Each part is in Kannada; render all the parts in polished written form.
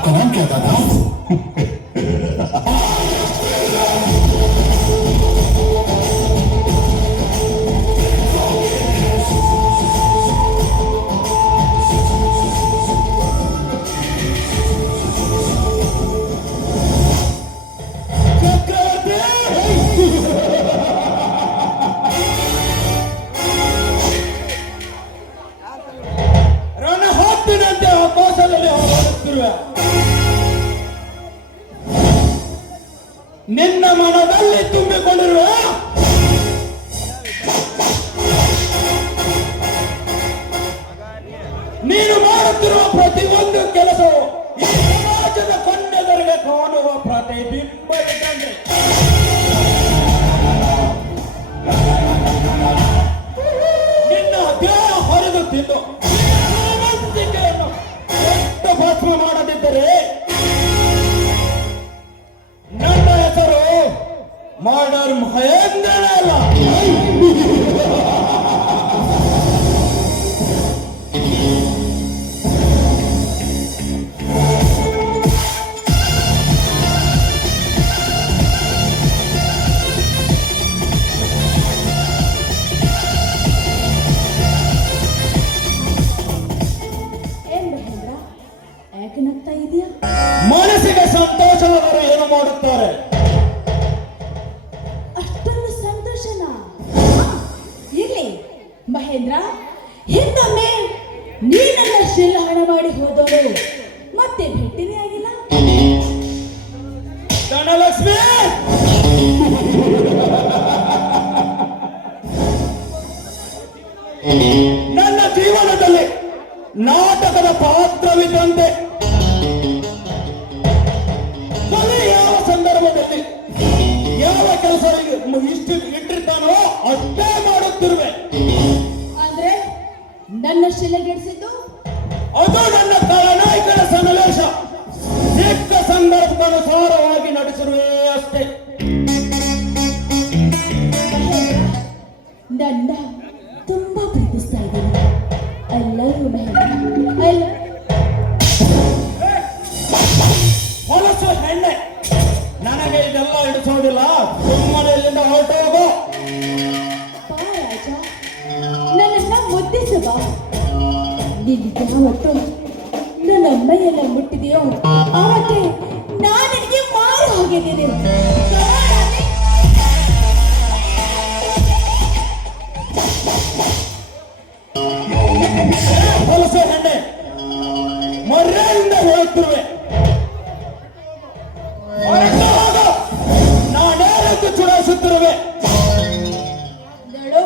आपका नाम क्या था? ನಿನ್ನ ಮನದಲ್ಲಿ ತುಂಬಿಕೊಂಡಿರುವ ನೀನು ಮಾಡುತ್ತಿರುವ ಪ್ರತಿಯೊಂದು ಕೆಲಸವು ಈ ಸಮಾಜದ ಕಣ್ಣೆದುರಿಗೆ ಕಾಣುವ ಪ್ರತಿಬಿಂಬ ಇದ್ದಂತೆ. ನಿನ್ನ ದೇಹ ಹೊರೆದು ತಿಂದು ಶ್ರೀಮಂತಿಕೆಯನ್ನು ಎಷ್ಟು ಭಸ್ಮ ಮಾಡದಿದ್ದರೆ ನನ್ನ ಹೆಸರು ಮಾಡರ್ ಮಹೇಂದ್ರ ಅಲ್ಲ. ಯಾಕೆ ನಗ್ತಾ ಇದೆಯಾ? ಮನಸ್ಸಿಗೆ ಸಂತೋಷವಾದರೂ ಏನು ಮಾಡುತ್ತಾರೆ? ಅಷ್ಟೊಂದು ಸಂತೋಷನ ಇರ್ಲಿ ಮಹೇಂದ್ರ, ಹಿಂದೊಮ್ಮೆ ನೀನನ್ನ ಶಿಲ್ಲ ಹಣ ಮಾಡಿ ಹೋದವರು ಮತ್ತೆ ಭೇಟಿನೇ ಆಗಿಲ್ಲ. ಧನಲಕ್ಷ್ಮಿ, ನನ್ನ ಜೀವನದಲ್ಲಿ ನಾಟಕದ ಪಾತ್ರವಿದ್ದಂತೆ ಯಾವ ಸಂದರ್ಭದಲ್ಲಿ ಯಾವ ಕೆಲಸ ಇಷ್ಟು ಇಟ್ಟಿರ್ತಾನೋ ಅಷ್ಟೇ ಮಾಡುತ್ತಿರುವೆ. ಅಂದ್ರೆ ನನ್ನ ಶಿಲೆಗೆಡಿಸಿದ್ದು ಅದು ನನ್ನ ಖಳನಾಯಕನ ಸನ್ನಿವೇಶ. ಸಿಕ್ಕ ಸಂದರ್ಭಕ್ಕನುಸಾರವಾಗಿ ನಡೆಸಿರುವೆ ಅಷ್ಟೇ. ನನ್ನ ತುಂಬಾ ಪ್ರೀತಿಸ್ತಾ ಇದ್ದೀನಿ. I love you Mahendra. ಹೊಲಸು ಹೆಣ್ಣೆ, ನನಗೆ ಇದೆಲ್ಲ ಹಿಡಿಸೋದಿಲ್ಲ. ಸುಮ್ಮನೆ ಇಲ್ಲಿಂದ ಹೊರಟು ಹೋಗು. ಬಾ ರಾಜ, ನನ್ನನ್ನ ಮುದ್ದಿಸು ಬಾ. ನೀನು ಯಾವತ್ತು ನನ್ನ ಅಮ್ಮಯ್ಯನ್ನ ಮುಟ್ಟಿದೆಯೋ ಆವತ್ತೆ ನಾನು ನಿನಗೆ ಮಾರು ಹೋಗಿದ್ದೀನಿ. ಹೊಲಸು ಹೆಣ್ಣೆ, ಮರ್ಯಾದೆಯಿಂದ ಹೇಳುತ್ತಿರುವೆ. ನಾನೇನಂತ ಚುಡಾಯಿಸುತ್ತಿರುವೆ. ನೋಡು,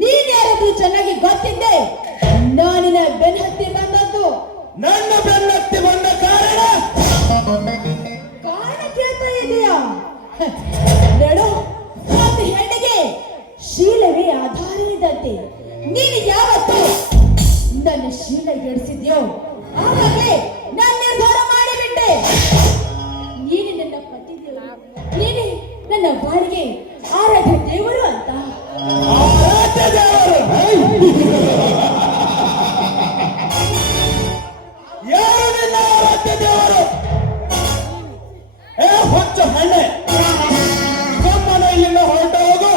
ನೀನ್ಯಾರದು ಚೆನ್ನಾಗಿ ಗೊತ್ತಿದ್ದೆ. ನಾನಿನ ಬೆನ್ನತ್ತಿ ಬಂದದ್ದು. ನನ್ನ ಬೆನ್ನತ್ತಿ ಬಂದ ಕಾರಣ ಕೇಳ್ತಾ ಇದೆಯಾ? ನೋಡು, ಒಂದು ಹೆಣ್ಣಿಗೆ ಶೀಲವೇ ಆಧಾರ ಇದ್ದಂತೆ. ನೀನು ಯಾವತ್ತು ನನ್ನ ಶೀಲ ಗೆಡಿಸಿದ್ಯೋ ಆವಾಗಲೇ ನಾನು ನಿರ್ಧಾರ ಮಾಡಿಬಿಟ್ಟೆ. ನೀನು ನನ್ನ ಪತಿದೇವ, ನೀನೇ ನನ್ನ ಬಾಳಿಗೆ ಆರಾಧ್ಯ ದೇವರು ಅಂತ. ಆರಾಧ್ಯ ದೇವರು ಯಾರು? ನಿನ್ನ ಆರಾಧ್ಯ ದೇವರು? ಏ ಹೊಚ್ಚ ಹೆಣ್ಣೆ, ಸುಮ್ಮನೆ ಇಲ್ಲಿಂದ ಹೊರಟು ಹೋಗು.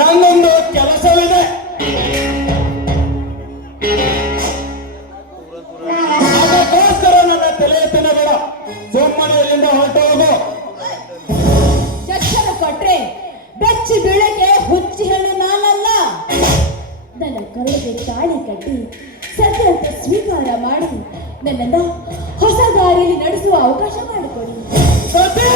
ನನ್ನೊಂದು ಕೆಲಸವಿದೆ. ಅದಕ್ಕೋಸ್ಕರ ನನ್ನ ತಲೆ ತಿನ್ನಬೇಡ. ಸುಮ್ಮನೆ ಇಲ್ಲಿಂದ ಹೊರಟು ಹೋಗು. ಎಚ್ಚರ ಕೊಟ್ರೆ ಬೆಚ್ಚಿ ಬೀಳಕ್ಕೆ ಹುಚ್ಚಿ ಹೇಳು ನಾನಲ್ಲ. ನನ್ನ ಕರುಳಿಗೆ ತಾಳಿ ಕಟ್ಟಿ ಸದ್ಯಂತ ಸ್ವೀಕಾರ ಮಾಡಿ ನನ್ನನ್ನ ಹೊಸ ದಾರಿಯಲ್ಲಿ ನಡೆಸುವ ಅವಕಾಶ ಮಾಡಿಕೊಡಿ. ಸತಿ!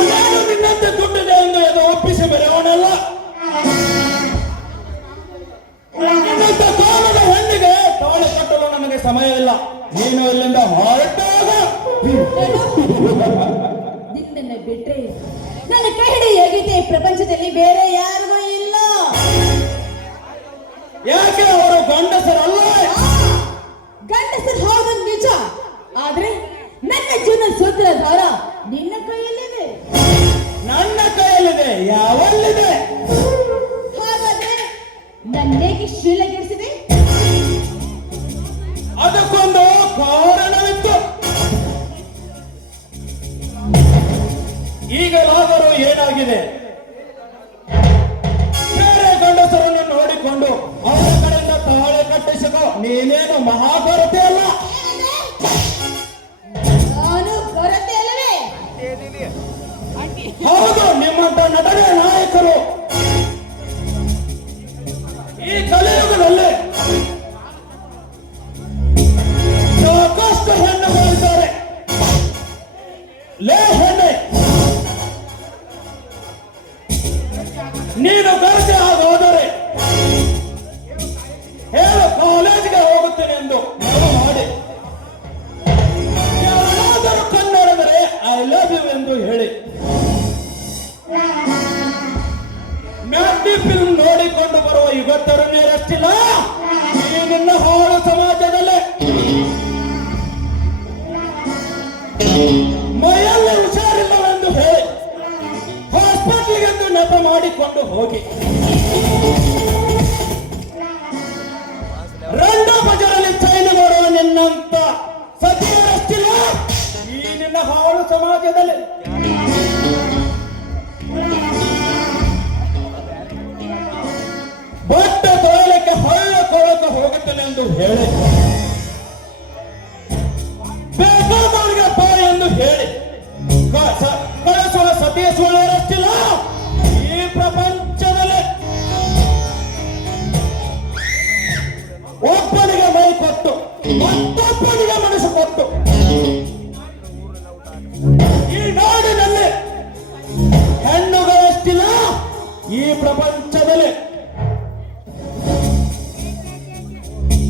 ನಾನು ನಿನ್ನಂತೆ ದುಡ್ಡಿದೆ ಎಂದು ಎದು ಒಪ್ಪಿಸಿ ಬರೆಯವನಲ್ಲ. ನಿನ್ನಂತ ಕಾಮದ ಹೆಣ್ಣಿಗೆ ತಾಳಿ ಕಟ್ಟಲು ನನಗೆ ಸಮಯವಿಲ್ಲ. ನೀನು ಇಲ್ಲಿಂದ ಹೊರಟಾಗ ನಿನ್ನನ್ನು ಬಿಟ್ರೆ ನನ್ನ ಕೈ ಹಿಡಿಯಾಗಿದೆ ಪ್ರಪಂಚದಲ್ಲಿ ಬೇರೆ ಯಾರಿಗೂ ಇಲ್ಲ. ಯಾಕೆ ಅವರು ಗಂಡಸರಲ್ಲ. ಗಂಡಸರು ಹೌದು ನಿಜ, ಆದ್ರೆ ನನ್ನ ಜೀವನ ಸೂತ್ರಧಾರ ನಿನ್ನ ಕೈಯಲ್ಲಿದೆ. ನನ್ನ ಕೈಯಲ್ಲಿದೆ, ಯಾವಲ್ಲಿದೆ? ಹಾಗಾದ್ರೆ ನನ್ನೇಗೆ ಶ್ರೀಲಗೆಡಿಸಿದೆ? ಅದಕ್ಕೊಂದು ಕಾರಣವಿತ್ತು. ಈಗಲಾದರೂ ಏನಾಗಿದೆ? ಬೇರೆ ಗಂಡಸರನ್ನು ನೋಡಿಕೊಂಡು ಅವರ ಕಡೆಯಿಂದ ತಾಳೆ ಕಟ್ಟಿಸಿಕೋ. ನೀನೇನು ಮಹಾಭಾರತಿ ಅಲ್ಲ. ನಾನು ಕೊರತೆ ಅಲ್ಲವೇ? ಹೌದು, ನಿಮ್ಮಂತ ನಟನೆ ನಾಯಕರು ಈ ಕಲಿಯುಗದಲ್ಲಿ ಸಾಕಷ್ಟು ಹೆಣ್ಣುಗಳಿದ್ದಾರೆ. ಲೇ ಹೆಣ್ಣೆ, ನೀನು ಗರಜೆ ಆಗೋದರೆ ಹೇಳು, ಕಾಲೇಜಿಗೆ ಹೋಗುತ್ತೇನೆ ಎಂದು ನಾವು ಮಾಡಿ ಯಾರಾದರೂ ಕನ್ನಡದರೆ ಐ ಲವ್ ಯು ಎಂದು ಹೇಳಿ ಮ್ಯಾಟ್ನಿ ಫಿಲ್ಮ್ ನೋಡಿಕೊಂಡು ಬರುವ ಯುಗ ತರುಣಿಯರಷ್ಟಿಲ್ಲ ಈ ನಿನ್ನ ಹಾಳು ಸಮಾಜದಲ್ಲಿ ಮೈಯಲ್ಲಿ ಹುಷಾರಿಲ್ಲವೆಂದು ಹೇಳಿ ಹಾಸ್ಪಿಟ್ಲಿಗೆಂದು ನೆಪ ಮಾಡಿಕೊಂಡು ಹೋಗಿ ರಂಡ ಬಜಾರಲ್ಲಿ ಚೈನ್ ಮಾಡುವ ನಿನ್ನಂತ ಸತಿಯರಷ್ಟಿಲ್ಲ ಈ ನಿನ್ನ ಹಾಳು ಸಮಾಜದಲ್ಲಿ. ಬಟ್ಟೆ ತೊಳೆಯಲಿಕ್ಕೆ ಹಳ್ಳ ಕೊಳ್ಳಕ್ಕೆ ಹೋಗುತ್ತೇನೆ ಎಂದು ಹೇಳಿ ಬೇಕಾದವರಿಗೆ ಬಾ ಎಂದು ಹೇಳಿ ಕಳಿಸುವ ಸತಿಯ ಸುಳ್ಳೆರಷ್ಟಿಲ್ಲ ಈ ಪ್ರಪಂಚದಲ್ಲಿ. ಒಬ್ಬನಿಗೆ ಮೈ ಕೊಟ್ಟು ಮತ್ತೊಬ್ಬನಿಗೆ ಮನಸ್ಸು ಕೊಟ್ಟು ಈ ನಾಡಿನಲ್ಲಿ ಹೆಣ್ಣುಗಳಷ್ಟಿಲ್ಲ ಈ ಪ್ರಪಂಚದಲ್ಲಿ.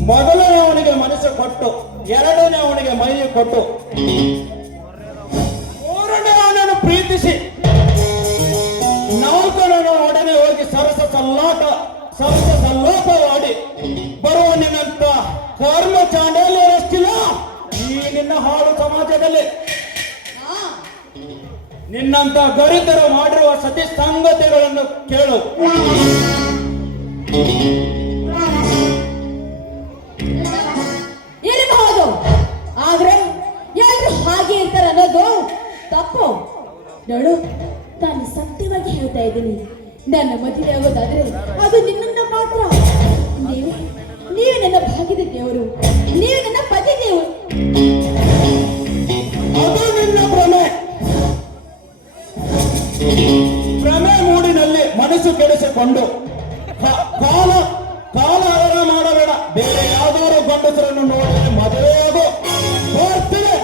ಮೊದಲನೇ ಅವನಿಗೆ ಮನಸ್ಸು ಕೊಟ್ಟು, ಎರಡನೇ ಅವನಿಗೆ ಮೈ ಕೊಟ್ಟು, ಮೂರನೇ ಅವನನ್ನು ಪ್ರೀತಿಸಿ, ನಾಲ್ಕನೇ ಒಡನೆ ಹೋಗಿ ಸರಸ ಸಲ್ಲಾಪವಾಡಿ ಬರುವ ನಿನ್ನಂತ ಕರ್ಮ ಚಾಂಡಾಲಿಯರಷ್ಟಿಲ್ಲ ಈ ನಿನ್ನ ಹಾಳು ಸಮಾಜದಲ್ಲಿ. ನಿನ್ನಂತ ಗರಿತರು ಮಾಡಿರುವ ಸತಿ ಸಂಗತಿಗಳನ್ನು ಕೇಳು. ಇರಬಹುದು, ಆದ್ರೆ ಎಲ್ಲರೂ ಹಾಗೆ ಇರ್ತಾರೆ ಅನ್ನೋದು ತಪ್ಪು. ನೋಡು, ನಾನು ಸತ್ಯವಾಗಿ ಹೇಳ್ತಾ ಇದ್ದೀನಿ, ನನ್ನ ಮದುವೆ ಆಗೋದಾದ್ರೆ ಅದು ನಿನ್ನನ್ನ ಮಾತ್ರ. ನೀವೇ ನನ್ನ ಭಾಗ್ಯದ ದೇವರು, ನೀವೇ ನನ್ನ ಪತಿ ದೇವರು. ಅದು ನಿನ್ನ ಭ್ರಮೆ ಮೂಡಿನಲ್ಲಿ ಮನಸ್ಸು ಕೆಡಿಸಿಕೊಂಡು ಕಾಲ ಹರ ಮಾಡಬೇಡ. ಬೇರೆ ಯಾವ್ದಾದ್ರು ಗಂಡಸರನ್ನು ನೋಡಿದ್ರೆ ಮದುವೆಯಾಗೋ ಹೋಗ್ತಿದೆ.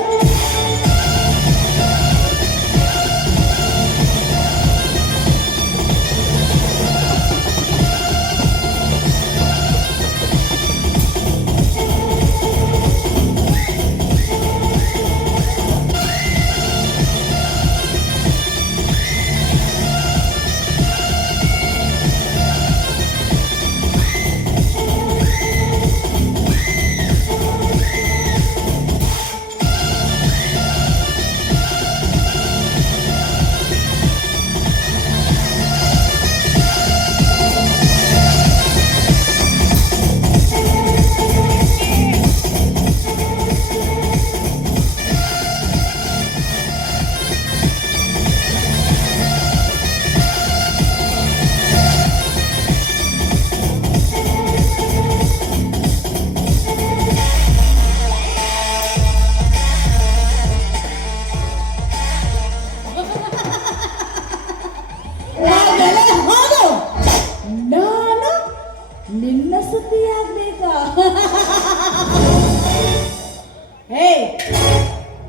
ಹೇ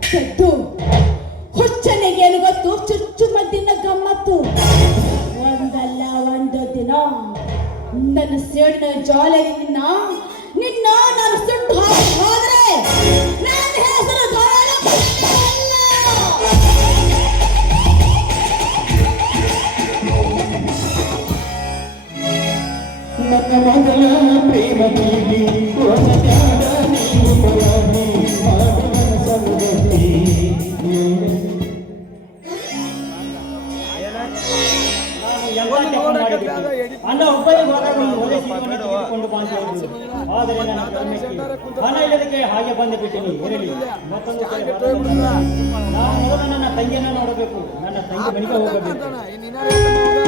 ಚೆದ್ದು, ಹುಚ್ಚನಿಗೇನು ಗೊತ್ತು ಚುಚ್ಚು ಮದ್ದಿನ ಗಮ್ಮತ್ತು. ಒಂದಲ್ಲ ಒಂದು ದಿನ ನನ್ನ ಸೇಡಿನ ಜಾಲರಿ ನಿನ್ನ ನಾನು ಸುಟ್ಟು ಹೋದ್ರೆ ನನ್ನ ಹೆಸರು ನನ್ನ ಮೊದಲ ಪ್ರೇಮ ಪ್ರೇಮದಲ್ಲಿ ಒಂದು ತ್ಯಾಗ ನೀವು ಪರಾಗಿ ಮಾಡುವ ಸಲುವಾಗಿ. ಅಣ್ಣ ಒಬ್ಬರಿಗೆ ಹೋದಾಗ ಒಂದು ಒಳ್ಳೆ ಸೀರೆಯನ್ನು ತೆಗೆದುಕೊಂಡು ಬಾ ಅಂತ ಹೇಳಿದ್ರು. ಆದರೆ ನನ್ನ ಕರ್ಮಕ್ಕೆ ಹಣ ಇಲ್ಲದಕ್ಕೆ ಹಾಗೆ ಬಂದು ಬಿಟ್ಟಿನಿ. ಇರಲಿ, ಮತ್ತೊಂದು ಸಲ ನಾನು ಮೊದಲು ನನ್ನ ತಂಗಿಯನ್ನು ನೋಡಬೇಕು, ನನ್ನ ತಂಗಿ ಮನೆಗೆ ಹೋಗಬೇಕು.